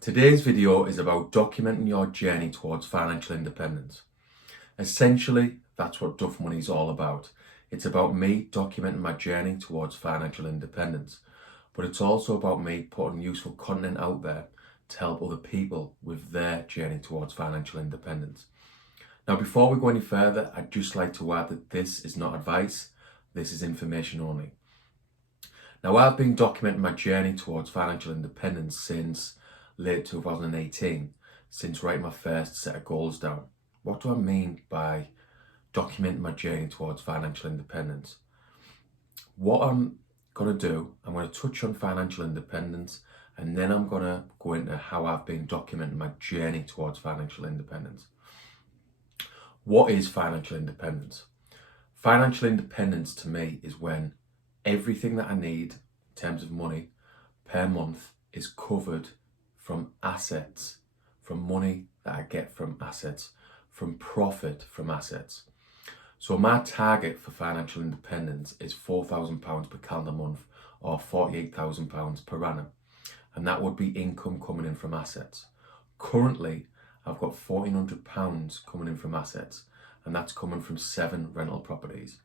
Today's video is about documenting your journey towards financial independence. Essentially, that's what Duff Money is all about. It's about me documenting my journey towards financial independence, but it's also about me putting useful content out there to help other people with their journey towards financial independence. Now, before we go any further, I'd just like to add that this is not advice, this is information only. Now, I've been documenting my journey towards financial independence since late 2018, since writing my first set of goals down. What do I mean by documenting my journey towards financial independence? What I'm going to do, I'm going to touch on financial independence, and then I'm going to go into how I've been documenting my journey towards financial independence. What is financial independence? Financial independence to me is when everything that I need in terms of money per month is covered from assets, from money that I get from assets, from profit from assets. So my target for financial independence is £4,000 per calendar month or £48,000 per annum. And that would be income coming in from assets. Currently, I've got £1,400 coming in from assets, and that's coming from 7 rental properties.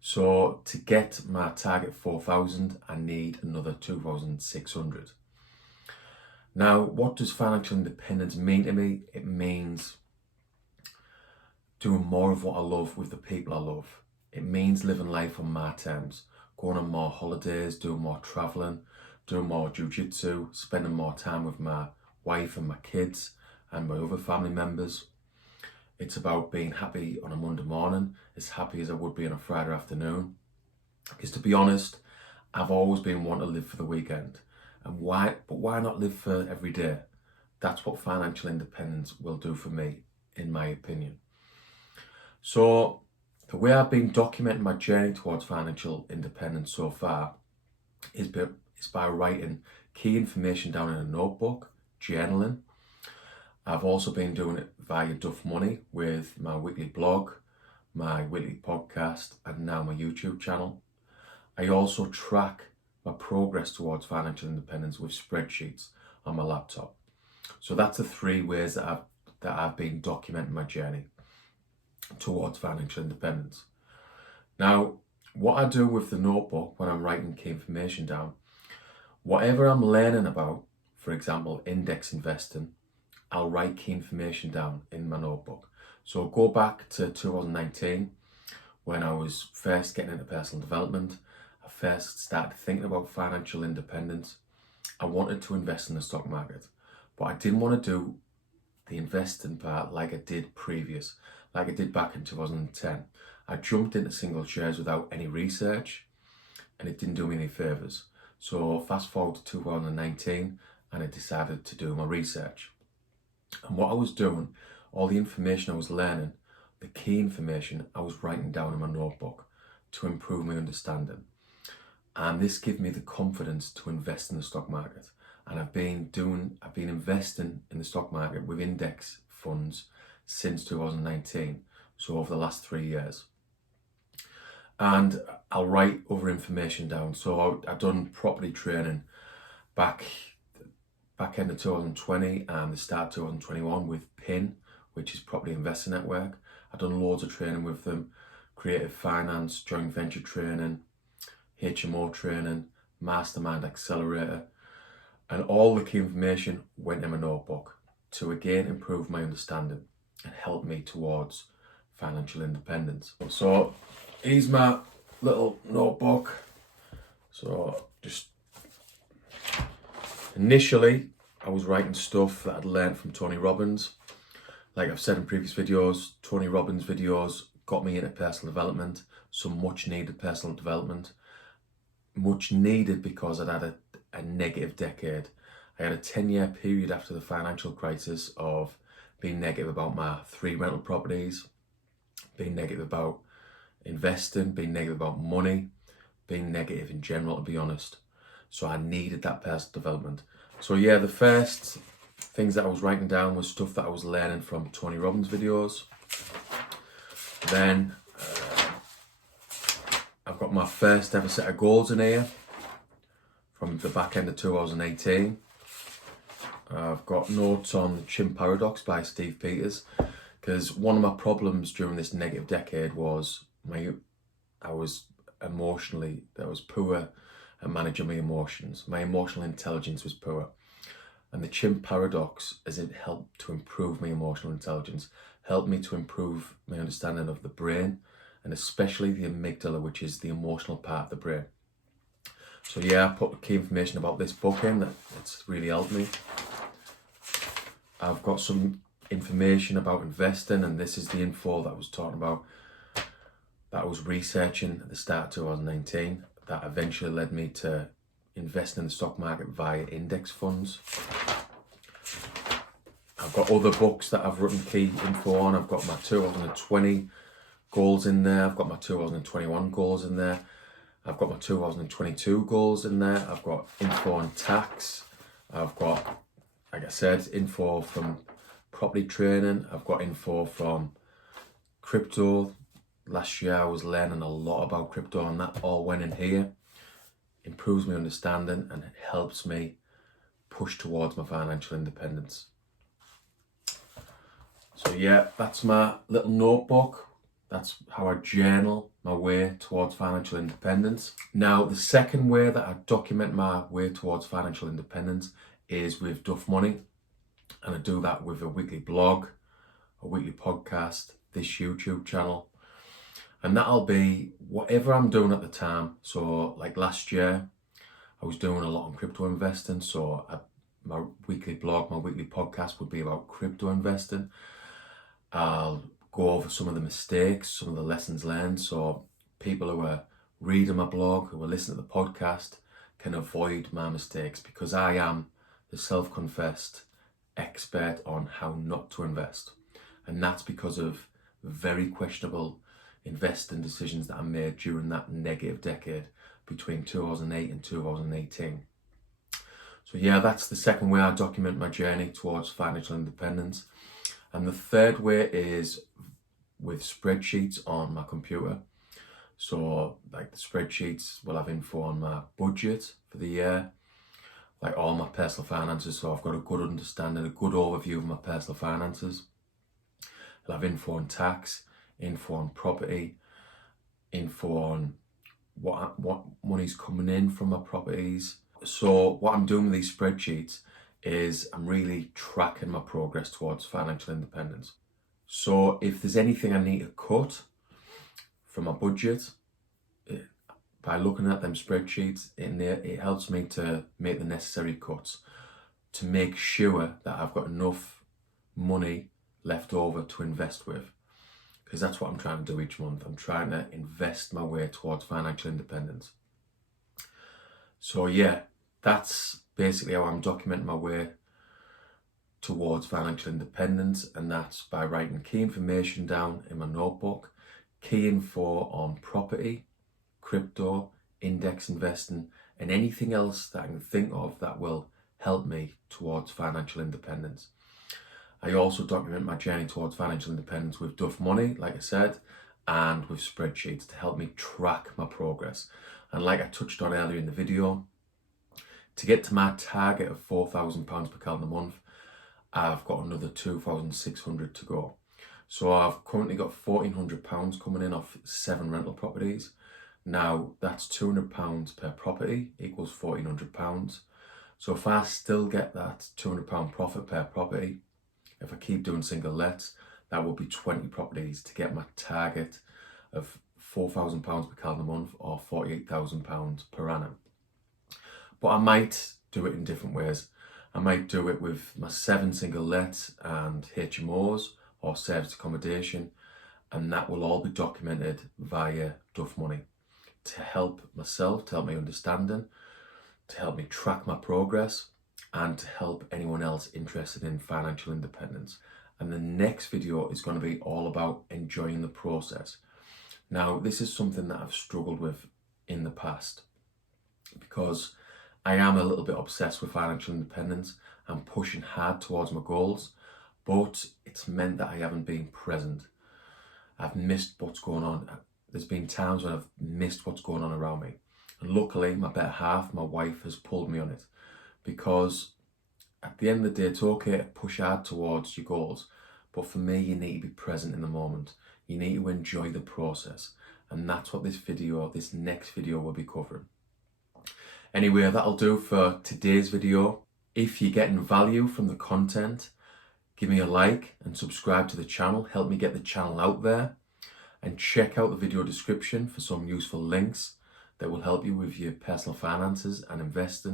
So to get my target 4,000, I need another 2,600. Now, what does financial independence mean to me? It means doing more of what I love with the people I love. It means living life on my terms, going on more holidays, doing more travelling, doing more jiu-jitsu, spending more time with my wife and my kids and my other family members. It's about being happy on a Monday morning, as happy as I would be on a Friday afternoon. Because to be honest, I've always been one to live for the weekend. And why not live for every day? That's what financial independence will do for me, in my opinion. So the way I've been documenting my journey towards financial independence so far is by writing key information down in a notebook, journaling. I've also been doing it via Duff Money with my weekly blog, my weekly podcast, and now my YouTube channel. I also track my progress towards financial independence with spreadsheets on my laptop. So that's the 3 ways that I've been documenting my journey towards financial independence. Now, what I do with the notebook when I'm writing key information down, whatever I'm learning about, for example, index investing, I'll write key information down in my notebook. So go back to 2019 when I was first getting into personal development. I first started thinking about financial independence. I wanted to invest in the stock market, but I didn't want to do the investing part like I did back in 2010. I jumped into single shares without any research, and it didn't do me any favours. So fast forward to 2019, and I decided to do my research. And what I was doing, all the information I was learning, the key information I was writing down in my notebook to improve my understanding. And this gave me the confidence to invest in the stock market. And I've been investing in the stock market with index funds since 2019. So over the last 3 years. And I'll write other information down. So I've done property training back end of 2020 and the start of 2021 with PIN, which is Property Investor Network. I've done loads of training with them, creative finance, joint venture training, HMO training, mastermind accelerator, and all the key information went in my notebook to again improve my understanding and help me towards financial independence. So here's my little notebook. So just initially I was writing stuff that I'd learned from Tony Robbins. Like I've said in previous videos, Tony Robbins videos got me into personal development, some much needed personal development. Much needed because I'd had a negative decade. I had a 10-year period after the financial crisis of being negative about my 3 rental properties, being negative about investing, being negative about money, being negative in general, to be honest. So I needed that personal development. So yeah, the first things that I was writing down was stuff that I was learning from Tony Robbins videos. Then I've got my first ever set of goals in here from the back end of 2018. I've got notes on the Chimp Paradox by Steve Peters, because one of my problems during this negative decade was I was poor at managing my emotions. My emotional intelligence was poor. And the Chimp Paradox, as it helped to improve my emotional intelligence, helped me to improve my understanding of the brain, and especially the amygdala, which is the emotional part of the brain. So yeah, I put key information about this book in that's really helped me. I've got some information about investing, and this is the info that I was talking about, that I was researching at the start of 2019, that eventually led me to investing in the stock market via index funds. I've got other books that I've written key info on. I've got my 2020 goals in there. I've got my 2021 goals in there. I've got my 2022 goals in there. I've got info on tax. I've got, like I said, info from property training. I've got info from crypto. Last year I was learning a lot about crypto, and that all went in here. Improves my understanding and it helps me push towards my financial independence. So yeah, that's my little notebook. That's how I journal my way towards financial independence. Now, the second way that I document my way towards financial independence is with Duff Money. And I do that with a weekly blog, a weekly podcast, this YouTube channel. And that'll be whatever I'm doing at the time. So like last year, I was doing a lot on crypto investing. So my weekly blog, my weekly podcast would be about crypto investing. I'll go over some of the mistakes, some of the lessons learned. So people who are reading my blog, who are listening to the podcast, can avoid my mistakes, because I am the self-confessed expert on how not to invest. And that's because of very questionable investing decisions that I made during that negative decade between 2008 and 2018. So yeah, that's the second way I document my journey towards financial independence. And the third way is with spreadsheets on my computer. So like the spreadsheets will have info on my budget for the year, like all my personal finances. So I've got a good understanding, a good overview of my personal finances. I'll have info on tax, info on property, info on what money's coming in from my properties. So what I'm doing with these spreadsheets is I'm really tracking my progress towards financial independence. So if there's anything I need to cut from my budget, by looking at them spreadsheets in there, it helps me to make the necessary cuts to make sure that I've got enough money left over to invest with. Because that's what I'm trying to do each month. I'm trying to invest my way towards financial independence. So yeah, that's basically how I'm documenting my way towards financial independence, and that's by writing key information down in my notebook, key info on property, crypto, index investing, and anything else that I can think of that will help me towards financial independence. I also document my journey towards financial independence with Duff Money, like I said, and with spreadsheets to help me track my progress. And like I touched on earlier in the video, to get to my target of £4,000 per calendar month, I've got another 2,600 to go. So I've currently got £1,400 coming in off 7 rental properties. Now that's £200 per property equals £1,400. So if I still get that £200 profit per property, if I keep doing single lets, that will be 20 properties to get my target of £4,000 per calendar month, or £48,000 per annum. But I might do it in different ways. I might do it with my 7 single lets and HMOs or service accommodation, and that will all be documented via Duff Money to help myself, to help my understanding, to help me track my progress, and to help anyone else interested in financial independence. And the next video is going to be all about enjoying the process. Now, this is something that I've struggled with in the past, because I am a little bit obsessed with financial independence. I'm pushing hard towards my goals, but it's meant that I haven't been present. I've missed what's going on. There's been times when I've missed what's going on around me. And luckily, my better half, my wife, has pulled me on it, because At the end of the day, it's okay to push hard towards your goals, but for me, you need to be present in the moment. You need to enjoy the process, and that's what this next video will be covering. Anyway, that'll do for today's video. If you're getting value from the content, give me a like and subscribe to the channel. Help me get the channel out there. And check out the video description for some useful links that will help you with your personal finances and investing.